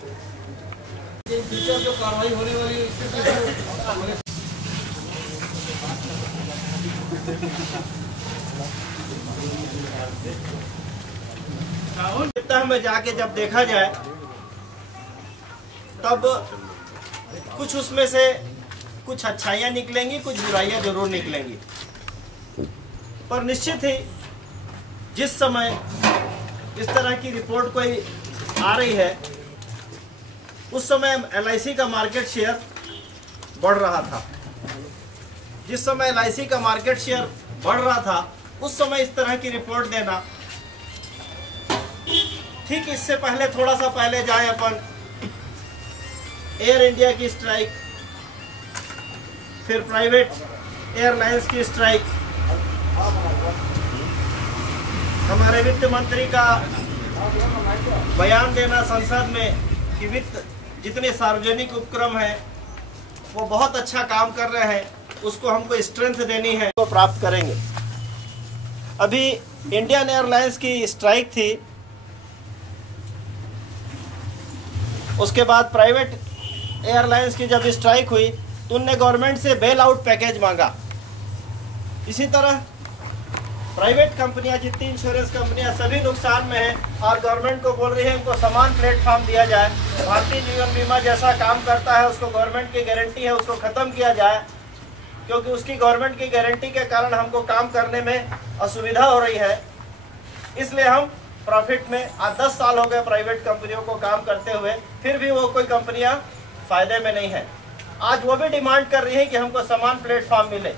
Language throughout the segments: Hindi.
जो कार्रवाई होने वाली है सप्ताह में जाके जब देखा जाए तब कुछ उसमें से कुछ अच्छाइयाँ निकलेंगी, कुछ बुराइयाँ जरूर निकलेंगी। पर निश्चित ही जिस समय इस तरह की रिपोर्ट कोई आ रही है उस समय LIC का मार्केट शेयर बढ़ रहा था। जिस समय LIC का मार्केट शेयर बढ़ रहा था उस समय इस तरह की रिपोर्ट देना, ठीक इससे पहले थोड़ा सा पहले जाए अपन एयर इंडिया की स्ट्राइक, फिर प्राइवेट एयरलाइंस की स्ट्राइक, हमारे वित्त मंत्री का बयान देना संसद में कि वित्त जितने सार्वजनिक उपक्रम हैं वो बहुत अच्छा काम कर रहे हैं, उसको हमको स्ट्रेंथ देनी है, वो प्राप्त करेंगे। अभी इंडियन एयरलाइंस की स्ट्राइक थी, उसके बाद प्राइवेट एयरलाइंस की जब स्ट्राइक हुई तो उनने गवर्नमेंट से बेल आउट पैकेज मांगा। इसी तरह प्राइवेट कंपनियां, जितनी इंश्योरेंस कंपनियां सभी नुकसान में हैं और गवर्नमेंट को बोल रही है उनको समान प्लेटफॉर्म दिया जाए। भारतीय जीवन बीमा जैसा काम करता है उसको गवर्नमेंट की गारंटी है उसको ख़त्म किया जाए, क्योंकि उसकी गवर्नमेंट की गारंटी के कारण हमको काम करने में असुविधा हो रही है। इसलिए हम प्रॉफिट में आज 10 साल हो गए प्राइवेट कंपनियों को काम करते हुए, फिर भी वो कोई कंपनियां फायदे में नहीं है। आज वो भी डिमांड कर रही है कि हमको समान प्लेटफॉर्म मिले।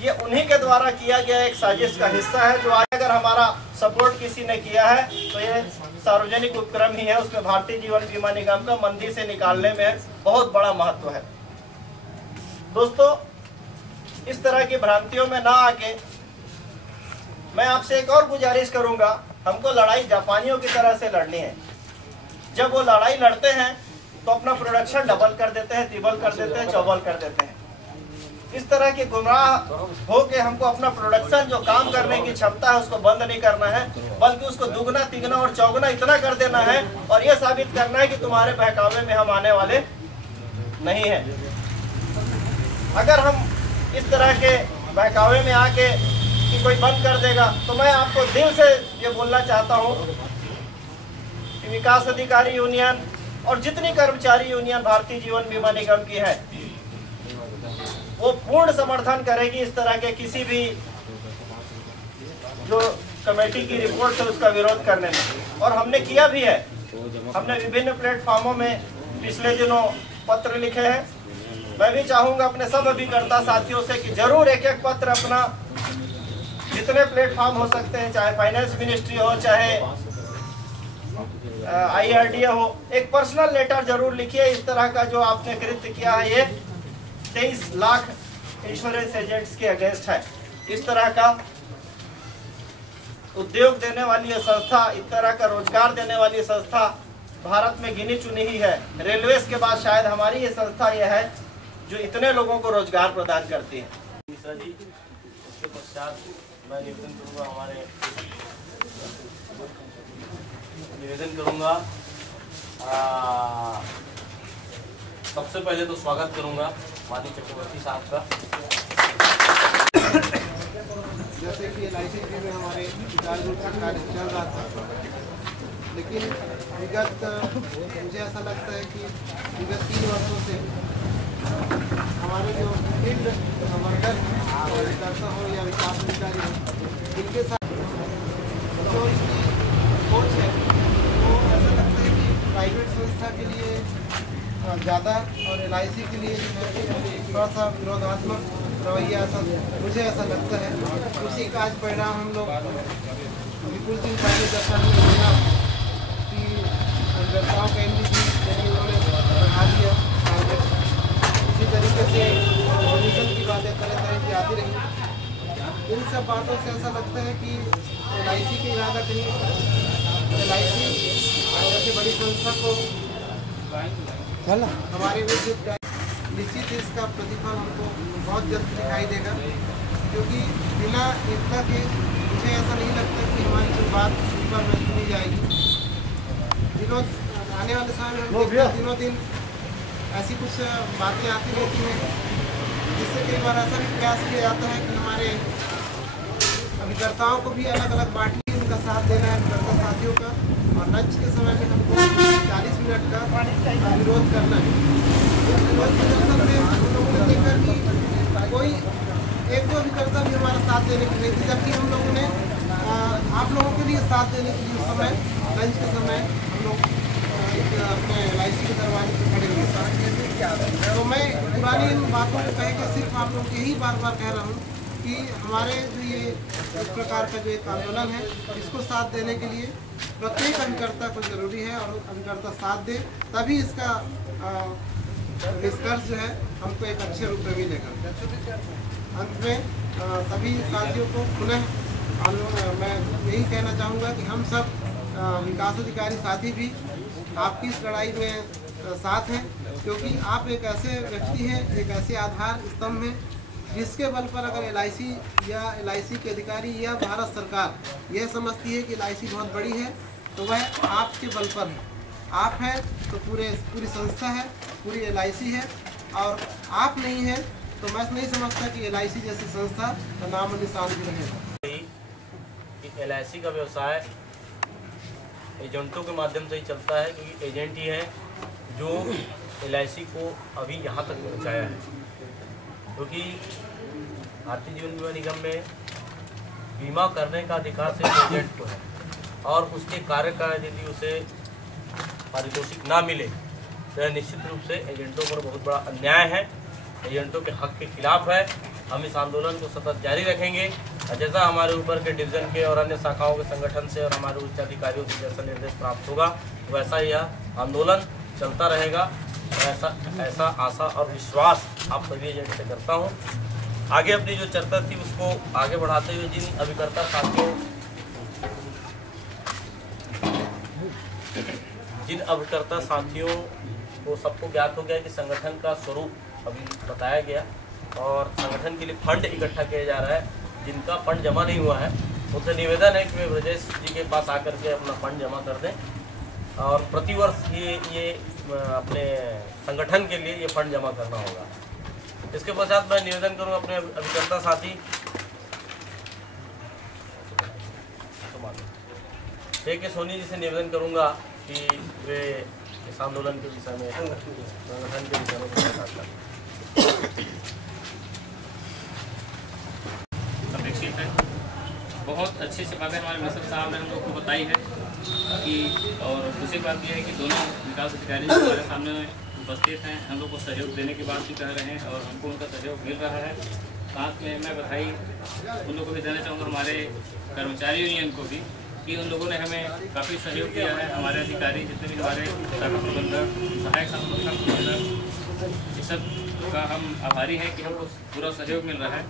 ये उन्हीं के द्वारा किया गया एक साजिश का हिस्सा है, जो आज अगर हमारा सपोर्ट किसी ने किया है तो ये सार्वजनिक उपक्रम ही है, उसमें भारतीय जीवन बीमा निगम का मंदी से निकालने में बहुत बड़ा महत्व है। दोस्तों, इस तरह की भ्रांतियों में ना आके मैं आपसे एक और गुजारिश करूंगा, हमको लड़ाई जापानियों की तरह से लड़नी है। जब वो लड़ाई लड़ते हैं तो अपना प्रोडक्शन डबल कर देते हैं, ट्रिपल कर देते हैं, चौबल कर देते हैं। इस तरह के गुमराह हो के हमको अपना प्रोडक्शन जो काम करने की क्षमता है उसको बंद नहीं करना है, बल्कि उसको दुगना तिगना और चौगुना इतना कर देना है और ये साबित करना है कि तुम्हारे बहकावे में हम आने वाले नहीं हैं। अगर हम इस तरह के बहकावे में आके कि कोई बंद कर देगा तो मैं आपको दिल से ये बोलना चाहता हूँ कि विकास अधिकारी यूनियन और जितनी कर्मचारी यूनियन भारतीय जीवन बीमा निगम की है वो पूर्ण समर्थन करेगी इस तरह के किसी भी जो कमेटी की रिपोर्ट है उसका विरोध करने में। और हमने किया भी है, हमने विभिन्न प्लेटफॉर्मों में पिछले दिनों पत्र लिखे हैं। मैं भी चाहूँगा अपने सब अभिकर्ता साथियों से कि जरूर एक एक पत्र अपना जितने प्लेटफॉर्म हो सकते हैं, चाहे फाइनेंस मिनिस्ट्री हो, चाहे IRDA हो, एक पर्सनल लेटर जरूर लिखिए। इस तरह का जो आपने कृत्य किया है ये 23 लाख इंश्योरेंस एजेंट्स के अगेंस्ट है। इस तरह का उद्योग देने वाली ये संस्था, इस तरह का रोजगार देने वाली संस्था भारत में गिनी चुनी ही है। रेलवे के बाद शायद हमारी ये संस्था ये है जो इतने लोगों को रोजगार प्रदान करती है। उसके पश्चात मैं निवेदन करूंगा सबसे पहले तो स्वागत करूंगा माननीय चक्रवर्ती साहब का। जैसे कि LIC में हमारे सुचारू रूप से कार्य चल रहा था, लेकिन विगत मुझे ऐसा लगता है कि विगत 3 वर्षों से हमारे जो फील्ड वर्कर कर्ता हो या विकास अधिकारी हो, इनके साथ जो इसकी सोच है वो ऐसा लगता है कि प्राइवेट संस्था के लिए ज़्यादा और LIC के लिए थोड़ा सा विरोधात्मक रवैया ऐसा मुझे ऐसा लगता है। उसी का आज परिणाम हम लोग अभी कुछ दिन पहले दशा की व्यवसायों का MD उन्होंने बढ़ा दिया। इसी तरीके से कमीशन की बातें तरह तरह की आती रही। इन सब बातों से ऐसा लगता है कि LIC के इरादा कहीं LIC जैसे बड़ी संस्था को हमारे विरुद्ध निश्चित इसका प्रतिफल हमको बहुत जल्द दिखाई देगा, क्योंकि बिना एकता के मुझे ऐसा नहीं लगता कि हमारी कोई बात सुन पर सुनी जाएगी। विरोध आने वाले समय में हम देखते हैं दिनों दिन ऐसी कुछ बातें आती रहती हैं, जिससे कई बार ऐसा भी प्रयास किया जाता है कि हमारे अभिकर्ताओं को भी अलग अलग बांटिए, उनका साथ देना है अभिकर्ता साथियों का, और लंच के समय में हमको 40 मिनट का विरोध करना है। विरोध के दफ्तर में हम लोगों ने देखा कि कोई एक दो अभिकर्ता भी हमारा साथ देने के लिए थी, जबकि हम लोगों ने आप लोगों के लिए साथ देने के लिए उस समय लंच के समय हम लोग अपने LIC के दरवाजे पर खड़े हुए। तो मैं पुरानी इन बातों को कह के सिर्फ आप लोग यही बार बार कह रहा हूँ कि हमारे जो ये इस प्रकार का जो एक आंदोलन है, इसको साथ देने के लिए प्रत्येक अभिकर्ता को जरूरी है, और अभिकर्ता साथ दे तभी इसका निष्कर्ष जो है हमको एक अच्छे रूप में मिलेगा। अंत में सभी साथियों को पुनः मैं यही कहना चाहूँगा कि हम सब विकास अधिकारी साथी भी आपकी इस लड़ाई में साथ हैं, क्योंकि आप एक ऐसे व्यक्ति हैं, एक ऐसे आधार स्तंभ हैं जिसके बल पर अगर LIC या LIC के अधिकारी या भारत सरकार यह समझती है कि LIC बहुत बड़ी है, तो वह आपके बल पर है। आप हैं तो पूरी संस्था है, पूरी LIC है, और आप नहीं हैं तो मैं नहीं समझता कि LIC जैसी संस्था का नाम और निशान भी रहेगा। LIC का व्यवसाय एजेंटों के माध्यम से ही चलता है, क्योंकि एजेंट ही है जो LIC को अभी यहाँ तक पहुँचाया है। क्योंकि भारतीय जीवन बीमा निगम में बीमा करने का अधिकार सिर्फ एजेंट को है, और उसके कार्य का यदि उसे पारितोषिक ना मिले तो यह निश्चित रूप से एजेंटों पर बहुत बड़ा अन्याय है, एजेंटों के हक के खिलाफ है। हम इस आंदोलन को सतत जारी रखेंगे, और जैसा हमारे ऊपर के डिवीज़न के और अन्य शाखाओं के संगठन से और हमारे उच्च अधिकारियों से जैसा निर्देश प्राप्त होगा, वैसा यह आंदोलन चलता रहेगा। ऐसा आशा और विश्वास आप सभी एजेंट से करता हूं। आगे अपनी जो चर्चा थी उसको आगे बढ़ाते हुए जिन अभिकर्ता साथियों को सबको ज्ञात हो गया कि संगठन का स्वरूप अभी बताया गया, और संगठन के लिए फंड इकट्ठा किया जा रहा है। जिनका फंड जमा नहीं हुआ है उनसे निवेदन है कि वे ब्रजेश जी के पास आकर के अपना फंड जमा कर दें, और प्रतिवर्ष ये अपने संगठन के लिए ये फंड जमा करना होगा। इसके पश्चात मैं निवेदन करूँगा अपने अभिकर्ता साथी के सोनी जी से निवेदन करूँगा कि वे इस आंदोलन के विषय में संगठन के विषय में बात करें। अपेक्षित है, बहुत अच्छी से बातें हमारे मिनिस्टर साहब ने हम लोग को बताई है कि, और दूसरी बात यह है कि दोनों विकास अधिकारी जो हमारे सामने उपस्थित हैं, हम लोग को सहयोग देने की बात भी कह रहे हैं, और हमको उनका सहयोग मिल रहा है। साथ में मैं बधाई उन लोगों को भी देना चाहूँगा, हमारे कर्मचारी यूनियन को भी, कि उन लोगों ने हमें काफ़ी सहयोग किया है। हमारे अधिकारी जितने भी हमारे शाखा प्रबंधक, सहायक शाखा प्रबंधक, इस सब का हम आभारी हैं कि हमको पूरा सहयोग मिल रहा है।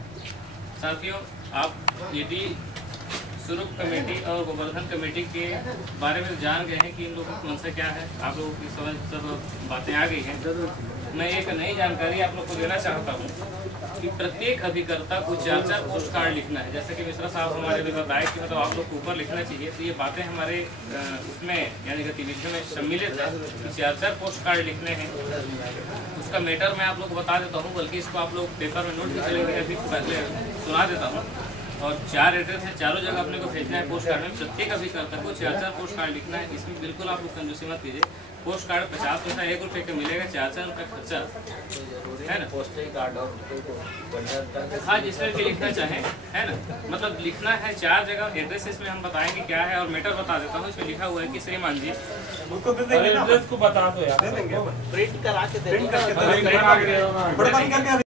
साथियों, आप यदि स्वरूप कमेटी और गोवर्धन कमेटी के बारे में जान गए हैं कि इन लोगों की मनसा क्या है, आप लोगों की समझ सब बातें आ गई हैं। मैं एक नई जानकारी आप लोग को देना चाहता हूँ कि प्रत्येक अभिकर्ता को 4-4 पोस्ट कार्ड लिखना है। जैसे कि मिश्रा साहब हमारे भी बताए कि मतलब आप लोग को ऊपर लिखना चाहिए, तो ये बातें हमारे उसमें यानी गतिविधियों में सम्मिलित है कि 4-4 पोस्ट कार्ड लिखने हैं। उसका मैटर मैं आप लोग को बता देता हूँ, बल्कि इसको आप लोग पेपर में नोट भी करेंगे, अभी पहले सुना देता हूँ। और 4 एड्रेस है, चारों जगह अपने को भेजना है। पोस्ट कार्ड में प्रत्येक अभिकर्ता को 4-4 पोस्ट कार्ड लिखना है। इसमें बिल्कुल आप लोग कंजूसी मत कीजिए। पोस्ट कार्ड 50 पैसा 1 रुपये का मिलेगा, 4-4 रुपये खर्चा है ना। पोस्टल कार्ड और हाँ, जिसमें भी लिखना चाहें, है ना, मतलब लिखना है 4 जगह एड्रेस। इसमें हम बताएंगे क्या है, और मैटर बता देता हूँ। इसमें लिखा हुआ है कि श्रीमान जी एड्रेस को बता दो यार, प्रिंट करा के